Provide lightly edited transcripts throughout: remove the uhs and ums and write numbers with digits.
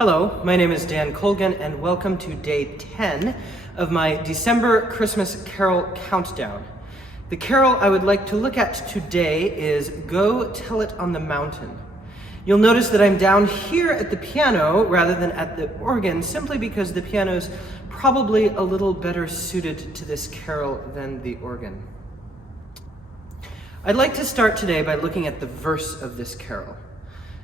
Hello, my name is Dan Colgan, and welcome to day 10 of my December Christmas Carol Countdown. The carol I would like to look at today is Go Tell It on the Mountain. You'll notice that I'm down here at the piano rather than at the organ, simply because the piano's probably a little better suited to this carol than the organ. I'd like to start today by looking at the verse of this carol.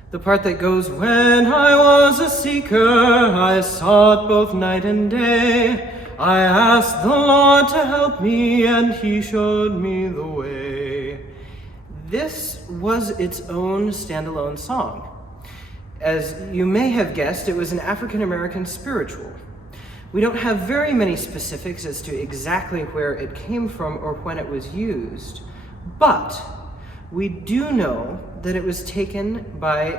The part that goes, "When I was a seeker, I sought both night and day. I asked the Lord to help me, and he showed me the way." This was its own standalone song. As you may have guessed, it was an African-American spiritual. We don't have very many specifics as to exactly where it came from or when it was used, but we do know that it was taken by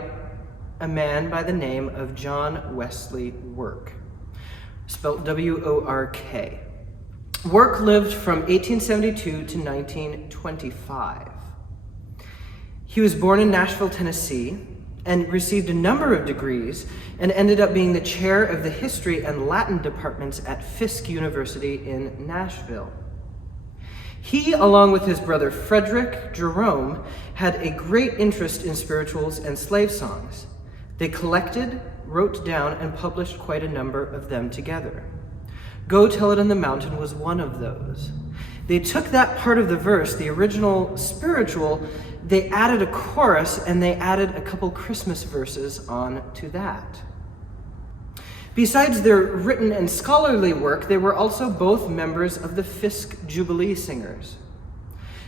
a man by the name of John Wesley Work, spelled W-O-R-K. Work lived from 1872 to 1925. He was born in Nashville, Tennessee, and received a number of degrees and ended up being the chair of the history and Latin departments at Fisk University in Nashville. He, along with his brother Frederick Jerome, had a great interest in spirituals and slave songs. They collected, wrote down, and published quite a number of them together. Go Tell It on the Mountain was one of those. They took that part of the verse, the original spiritual, they added a chorus, and they added a couple Christmas verses on to that. Besides their written and scholarly work, they were also both members of the Fisk Jubilee Singers.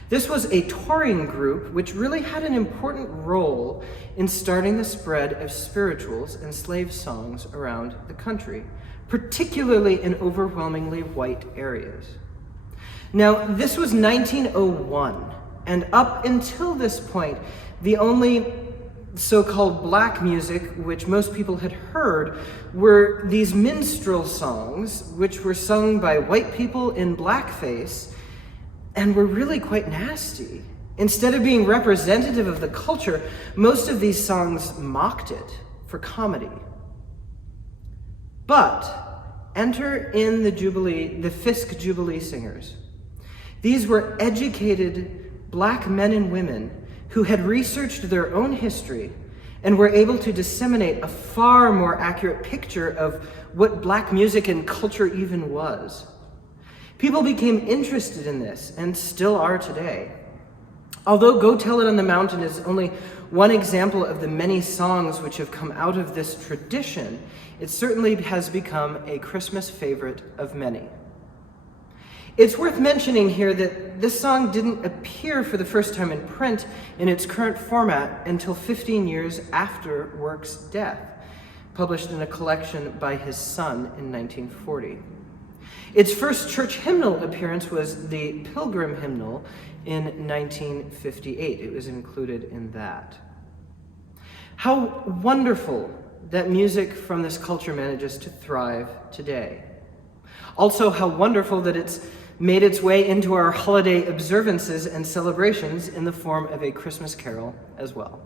This was a touring group which really had an important role in starting the spread of spirituals and slave songs around the country, particularly in overwhelmingly white areas. Now, this was 1901, and up until this point, the only so-called black music, which most people had heard, were these minstrel songs, which were sung by white people in blackface, and were really quite nasty. Instead of being representative of the culture, most of these songs mocked it for comedy. But enter in the Fisk Jubilee Singers. These were educated black men and women who had researched their own history and were able to disseminate a far more accurate picture of what black music and culture even was. People became interested in this, and still are today. Although Go Tell It on the Mountain is only one example of the many songs which have come out of this tradition, it certainly has become a Christmas favorite of many. It's worth mentioning here that this song didn't appear for the first time in print in its current format until 15 years after Work's death, published in a collection by his son in 1940. Its first church hymnal appearance was the Pilgrim Hymnal in 1958. It was included in that. How wonderful that music from this culture manages to thrive today. Also, how wonderful that it's made its way into our holiday observances and celebrations in the form of a Christmas carol as well.